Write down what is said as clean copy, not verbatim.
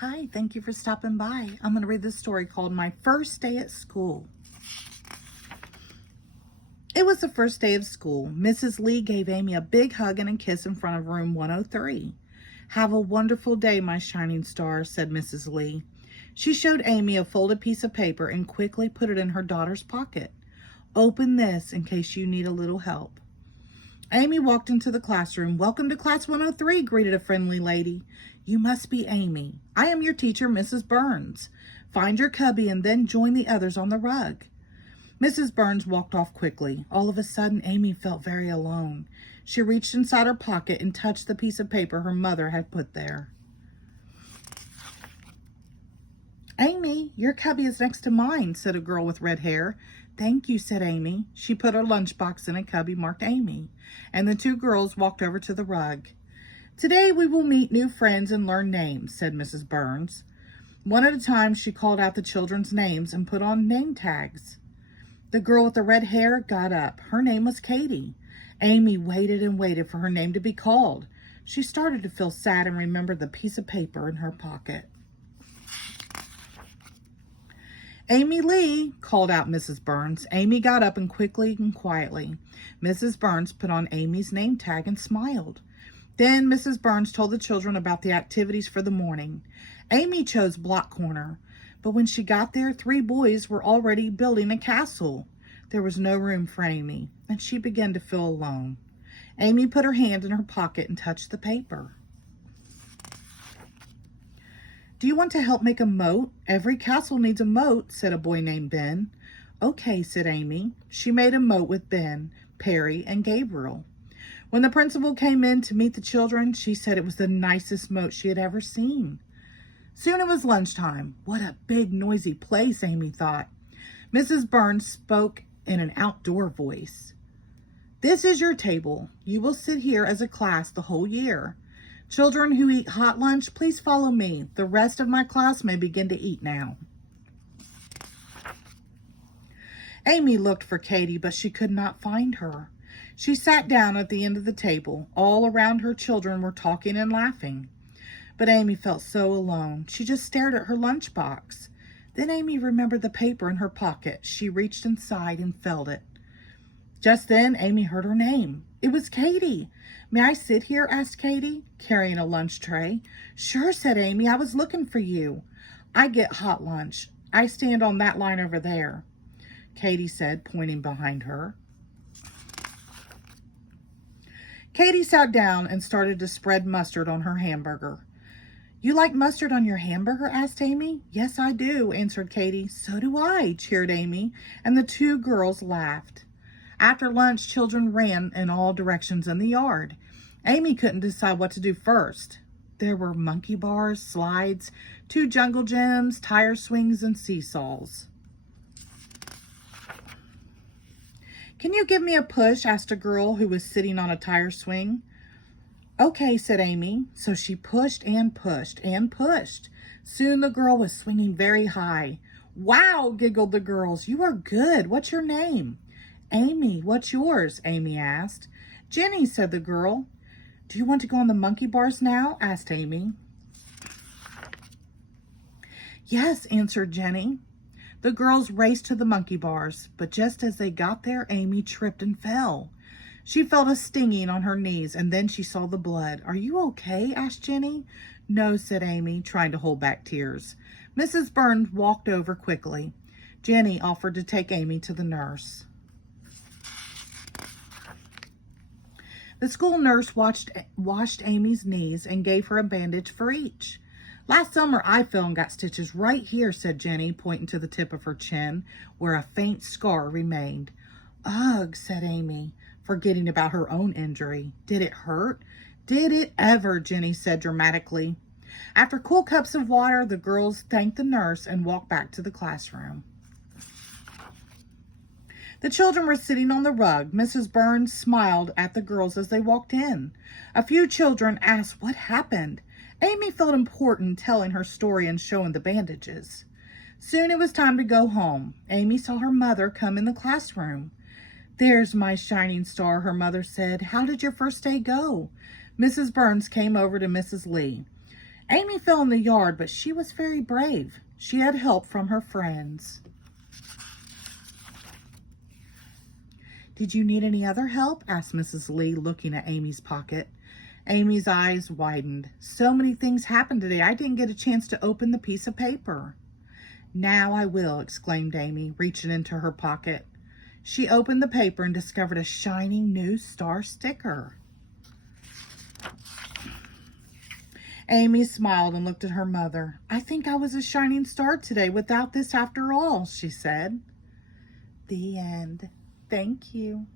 Hi, thank you for stopping by. I'm going to read this story called My First Day at School. It was the first day of school. Mrs. Lee gave Amy a big hug and a kiss in front of room 103. Have a wonderful day, my shining star, said Mrs. Lee. She showed Amy a folded piece of paper and quickly put it in her daughter's pocket. Open this in case you need a little help. Amy walked into the classroom. Welcome to class 103, greeted a friendly lady. You must be Amy. I am your teacher, Mrs. Burns. Find your cubby and then join the others on the rug. Mrs. Burns walked off quickly. All of a sudden, Amy felt very alone. She reached inside her pocket and touched the piece of paper her mother had put there. Amy, your cubby is next to mine, said a girl with red hair. Thank you, said Amy. She put her lunchbox in a cubby marked Amy, and the two girls walked over to the rug. Today we will meet new friends and learn names, said Mrs. Burns. One at a time, she called out the children's names and put on name tags. The girl with the red hair got up. Her name was Katie. Amy waited and waited for her name to be called. She started to feel sad and remembered the piece of paper in her pocket. Amy Lee, called out Mrs. Burns. Amy got up and quickly and quietly. Mrs. Burns put on Amy's name tag and smiled. Then Mrs. Burns told the children about the activities for the morning. Amy chose block corner, but when she got there, 3 boys were already building a castle. There was no room for Amy, and she began to feel alone. Amy put her hand in her pocket and touched the paper. Do you want to help make a moat? Every castle needs a moat, said a boy named Ben. Okay, said Amy. She made a moat with Ben, Perry, and Gabriel. When the principal came in to meet the children, she said it was the nicest moat she had ever seen. Soon it was lunchtime. What a big, noisy place, Amy thought. Mrs. Burns spoke in an outdoor voice. This is your table. You will sit here as a class the whole year. Children who eat hot lunch, please follow me. The rest of my class may begin to eat now. Amy looked for Katie, but she could not find her. She sat down at the end of the table. All around her, children were talking and laughing. But Amy felt so alone. She just stared at her lunchbox. Then Amy remembered the paper in her pocket. She reached inside and felt it. Just then, Amy heard her name. It was Katie. May I sit here? Asked Katie, carrying a lunch tray. Sure, said Amy. I was looking for you. I get hot lunch. I stand on that line over there, Katie said, pointing behind her. Katie sat down and started to spread mustard on her hamburger. You like mustard on your hamburger? Asked Amy. Yes, I do, answered Katie. So do I, cheered Amy, and the 2 girls laughed. After lunch, children ran in all directions in the yard. Amy couldn't decide what to do first. There were monkey bars, slides, 2 jungle gyms, tire swings, and seesaws. Can you give me a push? Asked a girl who was sitting on a tire swing. Okay, said Amy. So she pushed and pushed and pushed. Soon the girl was swinging very high. Wow, giggled the girls. You are good. What's your name? Amy, what's yours? Amy asked. Jenny, said the girl. Do you want to go on the monkey bars now? Asked Amy. Yes, answered Jenny. The girls raced to the monkey bars, but just as they got there, Amy tripped and fell. She felt a stinging on her knees, and then she saw the blood. Are you okay? Asked Jenny. No, said Amy, trying to hold back tears. Mrs. Burns walked over quickly. Jenny offered to take Amy to the nurse. The school nurse washed Amy's knees and gave her a bandage for each. Last summer I fell and got stitches right here, said Jenny, pointing to the tip of her chin, where a faint scar remained. Ugh, said Amy, forgetting about her own injury. Did it hurt? Did it ever, Jenny said dramatically. After cool cups of water, the girls thanked the nurse and walked back to the classroom. The children were sitting on the rug. Mrs. Burns smiled at the girls as they walked in. A few children asked what happened. Amy felt important telling her story and showing the bandages. Soon it was time to go home. Amy saw her mother come in the classroom. There's my shining star, her mother said. How did your first day go? Mrs. Burns came over to Mrs. Lee. Amy fell in the yard, but she was very brave. She had help from her friends. Did you need any other help? Asked Mrs. Lee, looking at Amy's pocket. Amy's eyes widened. So many things happened today, I didn't get a chance to open the piece of paper. Now I will, exclaimed Amy, reaching into her pocket. She opened the paper and discovered a shining new star sticker. Amy smiled and looked at her mother. I think I was a shining star today without this after all, she said. The end. Thank you.